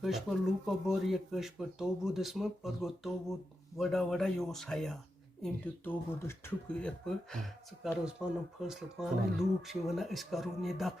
Kashmir Lupa Bor ye Kashmir Tobu desma Padgo Tobu Vada yo saya. Into Tobu the Tuku Epa Sakaros Pano Persla Pana Luke Shivana Escaroni Dap.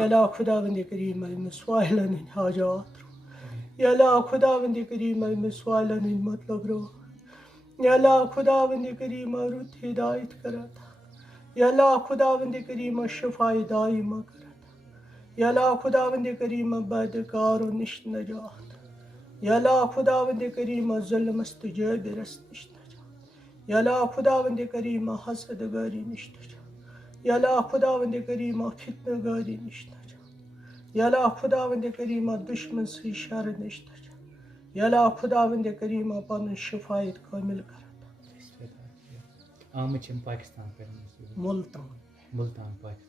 یا اللہ خداوند کریم أمِس سوالن ہٕنٛدۍ حاجات رو یا اللہ خداوند کریم أمِس سوالن ہٕنٛدۍ مطلب رو یا اللہ خداوند کریم رُت ہدایت کرت یا اللہ خداوند کریم شفاء دائمہ کرت یا اللہ خداوند کریم بدکارو نش نجات یا اللہ خداوند کریم ظلمس تہٕ جٲبِرس نش نجات یا اللہ خداوند کریم حسد گاری نش نجات یا اللہ خداوند کریم فتنہ گاری نش نجات یا اللہ خداوند کریم دشمن سی شر نش نجات یا اللہ خداوند کریم پنن شفایت کامل کرت آمٕتۍ چھِ پاکستان پٮ۪ٹھ ملتان مُلتان پاکستان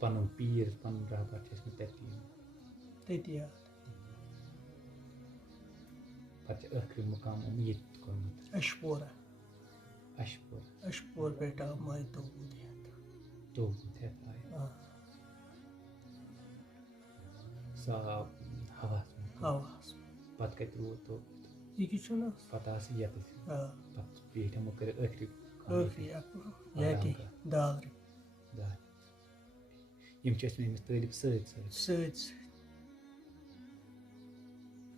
پنُن پیٖر پنُن رہبر چھِ ٲسمٕتۍ تٔتی تٔتی یاد پتہٕ چھِ ٲخری مُقام ییٚتہِ کوٚرمُت اشپورہ اشپور اشپور پٮ۪ٹھ آو ماے توبوٗد ہٮ۪تھ توبوٗد ہٮ۪تھ آیہِ سُہ آو ہواہس منٛز ہواہس پتہٕ کتہِ روٗد توبوٗد یہِ کہِ چھُنہٕ پتہٕ آسہٕ ییٚتہِ پتہٕ بیٖٹھ یِمو کٔرِکھ ٲخری ٲخری ییٚتی دالرِ یِم چھِ ٲسمٕتۍ أمِس طٲلب سۭتۍ سۭتۍ سۭتۍ سۭتۍ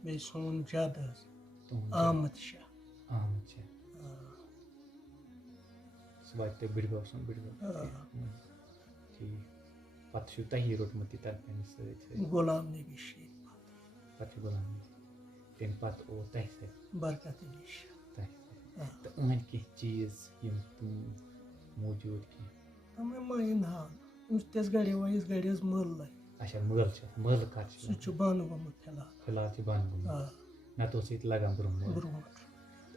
بیٚیہِ سون جد حظ تُہُنٛد آمد شاہ آمُت چھِ سُہ واتہِ تۄہہِ بٕڈبب سُنٛد بٕڈبب ٹھیٖک پتہٕ چھُو تۄہی روٚٹمُت یہِ تَتھ أمِس سۭتۍ سۭتۍ غلام نبی شیخ پتہٕ چھُ غلام تَمہِ پتہٕ اوس تۄہہِ سۭتۍ برکت علی شاہ تۄہہِ سۭتۍ تہٕ أہنٛدۍ کینٛہہ چیٖز یِم تِم موٗجوٗد کینٛہہ تمے ماین ہاو أمِس تِژھ گاڑِ وٲیِس گاڑِ حظ مٲلٕے اچھا مٲلہٕ چھِ مٲلہٕ کر چھِ سُہ چھُ بنٛد گوٚمُت فِلحال فِلحال چھِ بنٛد گوٚمُت نتہٕ اوس ییٚتہِ لگان برٛونٛہہ برونٛٹھ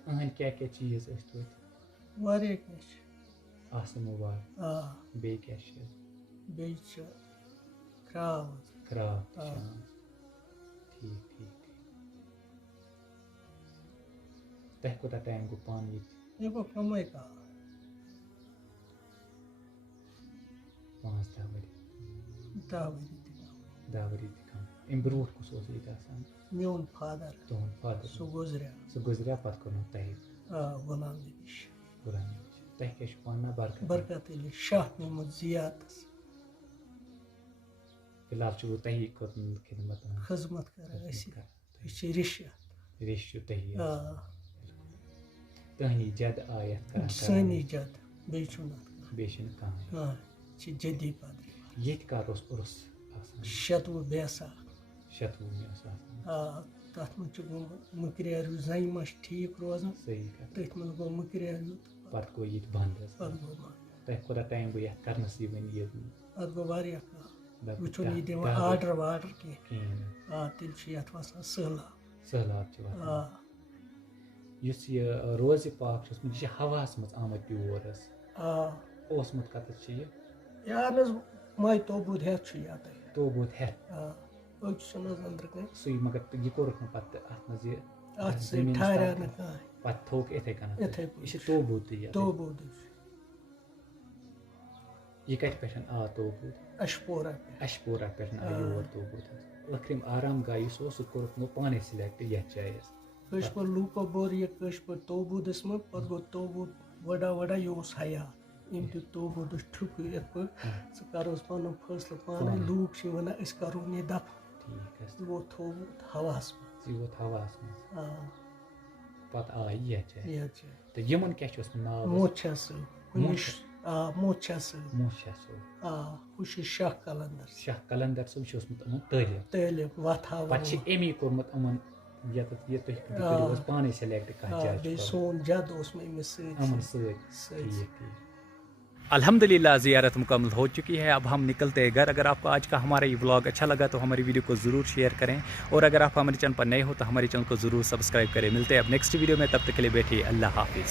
أہنٛدۍ کیٛاہ کیٛاہ چیٖز ٲسۍ توتہِ واریاہ کینٛہہ چھِ آسہٕ موبایل بیٚیہِ کیٛاہ چھِ بیٚیہِ چھِ کرٛاو حظ کرٛاو تہِ چھِ ٹھیٖک ٹھیٖک ٹھیٖک تۄہہِ کوٗتاہ ٹایم گوٚو پانہٕ ییٚتہِ یہِ گوٚو کمٕے کال 5-10 ؤری 10 ؤری تہِ 10 ؤری تہِ کم اَمہِ برونٛٹھ کُس اوس ییٚتہِ آسان میون فادر تُہُنٛد فادر سُہ گُزریو سُہ گُزریو پتہٕ کوٚرمُت تۄہہِ غلام نبی شاہ غلام تۄہہِ کیٛاہ چھُ پانہٕ ناو برکت علی شاہ محمد زیاتس فِلحال چھُو تۄہی کوٚرمُت خدمت خدمت کران أسۍ یہِ چھِ رِشت ریش چھُ تۄہی تُہنٛدی جد آیہِ یتھ کران سٲنی جد بیٚیہِ چھُنہٕ اَتھ بیٚیہِ چھُنہٕ کانٛہہ کانٛہہ چھِ جدی پادری ییٚتہِ کر اوس عُرُس آسان 16 بیساکھ 16 اوس آسان تَتھ منٛز چھُ گوٚمُت مٔکریٛارِ زنہِ ما چھِ ٹھیٖک روزان صحیح کتھ تٔتھۍ منٛز گوٚو مٔکریٛارِ پتہٕ گوٚو ییٚتہِ بنٛد حظ پتہٕ گوٚو بنٛد تۄہہِ کوٗتاہ ٹایم گوٚو یتھ کرنَسٕے وۄنۍ یہِ اَتھ گوٚو واریاہ کال لگ وۄنۍ بگ چھُنہٕ یہِ 10 دِوان آرڈر واڈر کینٛہہ کِہیٖنۍ تیٚلہِ چھُ یتھ وسان سہلاب سہلاب چھِ واتان یُس یہِ روزِ پاک چھُ اوسمُت یہِ چھِ ہواہس منٛز آمُت پیور حظ اوسمُت کتَتھ چھُ یہِ اہن حظ ماے توبوٗد ہٮ۪تھ چھُ یتَے توبوٗد ہٮ۪تھ أکۍ چھُنہٕ حظ أنٛدرٕ کَنۍ سُے مگر یہِ کوٚرُکھ نہٕ پتہٕ اَتھ منٛز یہِ اَتھ سۭتۍ ٹھہریو نہٕ کٕہٕنۍ پتہٕ تھوٚوُکھ یِتھَے کٔنۍ یِتھَے یہِ پٲٹھۍ چھِ توبوٗدٕے یَتھ توبوٗد حظ یہِ کتہِ پٮ۪ٹھ آو توبوٗد اشپورہ اشپورہ پٮ۪ٹھ آو یور توبوٗد حظ ٲخرِم آرام گاہ یُس اوس سُہ کوٚرُکھ نہٕ پانے سِلٮ۪کٹ یتھ جایہِ حظ کٲشِر پٲٹھۍ لوٗکو بوٚر یہِ کٲشِر پٲٹھۍ توبوٗدَس منٛز پتہٕ گوٚو توبوٗد وَڑا وَڑا یہِ اوس حیات أمۍ دیُت توبوٗدَس ٹھُکہٕ یِتھ پٲٹھۍ ژٕ کَروس پَنُن فٲصلہٕ پانَے لوٗکھ چھِ وَنان أسۍ کَرون یہِ دفن ٹھیٖک حظ یہِ ووت تھوٚومُت ہواہَس منٛز یہِ ووت ہواہس منٛز پتہٕ آیہِ یتھ جایہِ یَتھ جایہِ تہٕ یِمن کیٛاہ چھُ اوسمُت ناو موچھا صٲب موچھا صٲب موشا صٲب ہُہ چھُ شاہ قلندر شاہ قلندر صٲب چھُ اوسمُت یِمن تعلیٖم تعلیٖم وَتھاوان پتہٕ چھِ امی کوٚرمُت یِمن ییٚتٮ۪تھ یہِ تُہۍ کٔرِو حظ پانے سِلٮ۪کٹ کانٛہہ جاے بیٚیہِ سون جد اوس مےٚ أمِس یِمن سۭتۍ سۭتۍ ٹھیٖک ٹھیٖک الحمدللہ زیارت مکمل ہو چکی ہے اب ہم نکلتے ہیں گھر اگر آپ کو آج کا ہمارا یہ بلاگ اچھا لگا تو ہماری ویڈیو کو ضرور شیئر کریں اور اگر آپ ہمارے چینل پر نئے ہو تو ہمارے چینل کو ضرور سبسکرائب کریں ملتے ہیں اب نیکسٹ ویڈیو میں تب تک کے لیے بیٹھیے اللہ حافظ